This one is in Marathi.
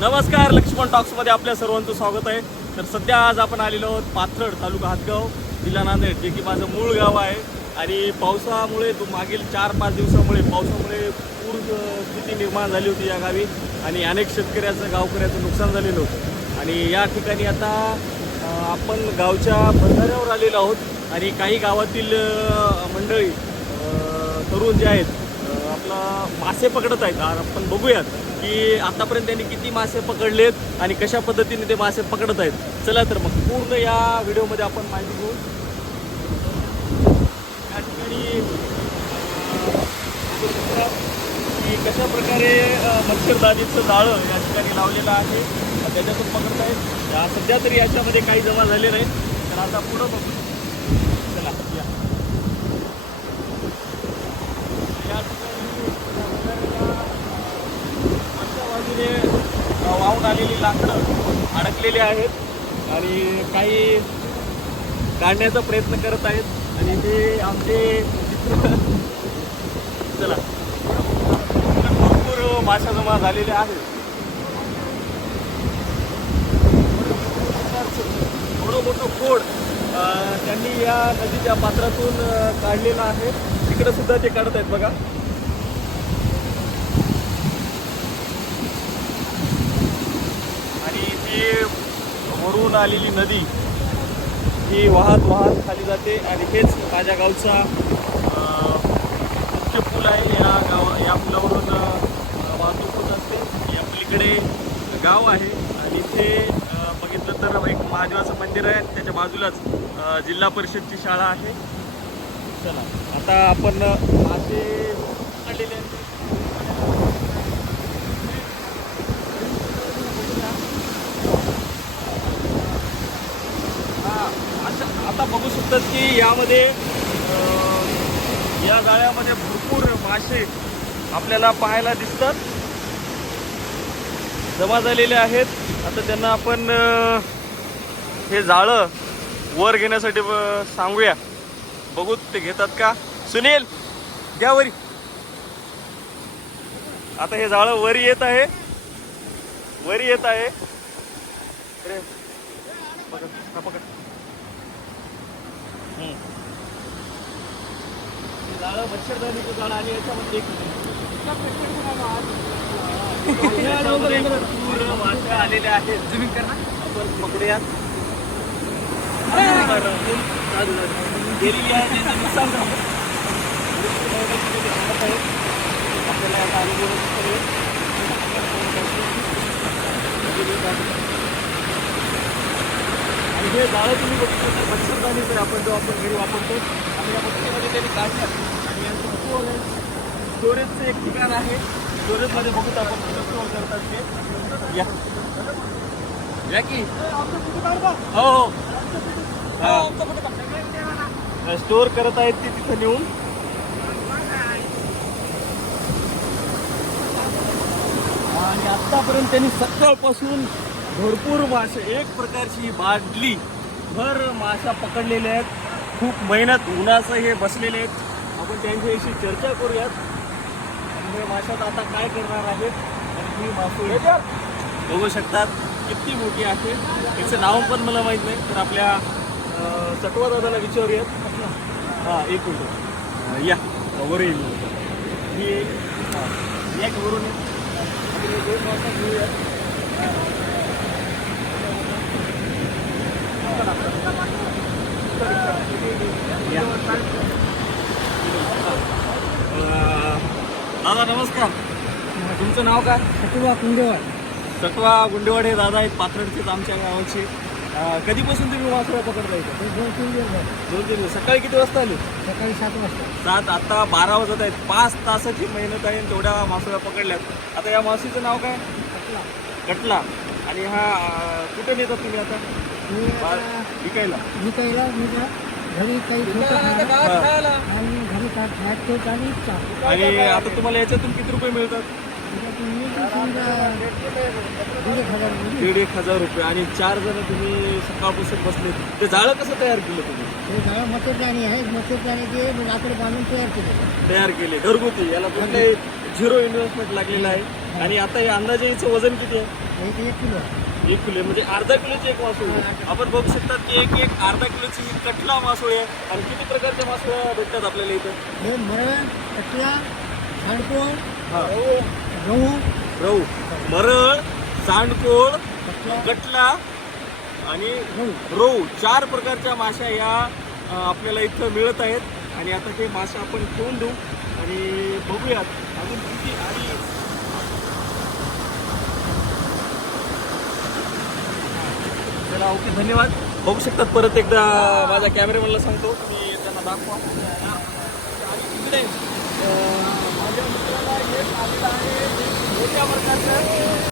नमस्कार लक्ष्मण टॉक्समध्ये आपल्या सर्वांचं स्वागत आहे. तर सध्या आज आपण आलेलो आहोत पाथर्ड तालुका हातगाव जिल्हा नांदेड जे की माझं मूळ गाव आहे. आणि पावसामुळे तो मागील चार पाच दिवसामुळे पावसामुळे पूर स्थिती निर्माण झाली होती या गावी. आणि अनेक शेतकऱ्याचं गावकऱ्याचं नुकसान झालेलं होतं. आणि या ठिकाणी आता आपण गावच्या बंधाऱ्यावर आलेलो आहोत. आणि काही गावातील मंडळी तरुण जे आहेत अ, आपला मासे पकडत आहेत. आपण बघूयात की आतापर्यंत त्यांनी किती मासे पकडलेत आणि कशा पद्धतीने ते मासे पकडत आहेत. चला तर मग पूर्ण या व्हिडिओमध्ये आपण माहिती घेऊ. या ठिकाणी की कशा प्रकारे अ, जाळं या ठिकाणी लावलेलं आहे. त्याच्यातून पकडत आहेत. या सध्या तरी याच्यामध्ये काही जमा झाले नाही तर आता पुढं बघू. चला या. आलेली लाकडं अडकलेली आहेत आणि काही काढण्याचा प्रयत्न करत आहेत. आणि ते आमचे चला. भरपूर माशा जमा झालेल्या आहेत. थोडं मोठं खोड त्यांनी या नदीच्या पात्रातून काढलेलं आहे. तिकडं सुद्धा ते काढत आहेत बघा. जी ती वरून आलेली नदी ही वाहत वाहत खाली जाते आणि हेच माझ्या गावचा मुख्य पूल आहे. या गाव या पुलावरून वाहतूक होत असते. या पलीकडे गाव आहे आणि इथे बघितलं तर एक महादेवाचं मंदिर आहे. त्याच्या बाजूलाच जिल्हा परिषदची शाळा आहे. चला आता आपण मासे काढलेले आहेत हा, अशा आता बघू शकतात की यामध्ये या जाळ्यामध्ये भरपूर मासे आपल्याला पाहायला दिसतात. जमा झालेले आहेत. आता त्यांना आपण हे जाळं वर घेण्यासाठी सांगूया. बघू ते घेतात का? सुनील द्या वरी. आता हे जाळं वरी येत आहे. वरी येत आहे. अरे पकड हा पकड. जाळं मच्छरदाणीचं जाळं आणि याच्यामध्ये एक याच्यामध्ये मासे आलेले आहेत कर आपण पकडूया गेलेली आहे नुकसान झालं. आपल्याला आता अनुभव हे जाळं तुम्ही बघू शकता आपण जो आपण घरी वापरतो आणि या मच्छरमध्ये त्यांनी काढतात आणि यांचं स्टोर स्टोरेजचं एक ठिकाण आहे. स्टोरेजमध्ये बघूत आपण कुठं स्टोअर करतात ते. या. या की? हो हो. स्टोअर करत आहेत ते तिथं नेऊन. आणि आतापर्यंत त्यांनी सकाळपासून भरपूर मासे एक प्रकारची बादली. भर माशा पकडलेल्या आहेत. खूप मेहनत उन्हाचं हे बसलेले आहेत. आपण त्यांच्याशी चर्चा करूयात. हे माशात आता काय करणार आहेत? आणि ही मासे बघू शकतात. किती मोठी आहे. याचं नाव पण मला माहीत नाही. तर आपल्या चटवा दादाला विचारूयात. हां एक मिनिट. या. वर येईल ही हां या वरून दोन मासा घेऊयात या. अं, दादा नमस्कार. तुमचं नाव काय? सटवा कुंडेवाड. सटवा गुंडेवाड हे दादा आहेत पाथर्डचेच आमच्या गावाचे. कधीपासून तुम्ही मासोळ्या पकडता इथं? ते दोन तीन दिवस दोन तीन दिवस. सकाळी किती वाजता आले? सकाळी सात वाजता. सात आता बारा वाजत आहेत. पाच तासाची मेहनत आहे तेवढ्या मासोळ्या पकडल्यात. आता या माशीचं नाव काय? कटला. कटला. आणि हा कुठे नेतात तुम्ही आता? मी बा- आता विकायला. विकायला म्हणजे घरी काही. आणि घरी काय ठेवतो आणि आता तुम्हाला याच्यातून किती रुपये मिळतात? मी दीड एक हजार रुपये. एक आणि चार जण तुम्ही सकाळपासून बसले. ते जाळं कसं तयार केलं तुम्ही? हे झाडं मते प्राणी आहे मते प्राण्याचे लाकड बांधून तयार केले. तयार केले. घरगुती. याला कुठे झिरो इन्व्हेस्टमेंट लागलेलं आहे. आणि आता हे अंदाजे याचं वजन किती आहे? ते एक किलो आहे. एक किलो. आहे, म्हणजे अर्धा किलोची एक मासोळी आहे. आपण बघू शकतात की एक एक अर्धा किलोची ही कटला मासोळी आहे. आणि किती प्रकारच्या मासोळ्या भेटतात आपल्याला इथं? हे मरण कटला सांडकोळ हा. गहू रहू मरळ सांडकोळ कटला गटला आणि रोहू. चार प्रकारच्या माश्या या आपल्याला इथं मिळत आहेत. आणि आता ते मासे आपण ठेवून देऊ आणि बघूयात अजून किती आणि चला ओके धन्यवाद. बघू शकतात परत एकदा माझ्या कॅमेरामॅनला सांगतो. तुम्ही त्यांना दाखवा. छोट्या वर्गाचं.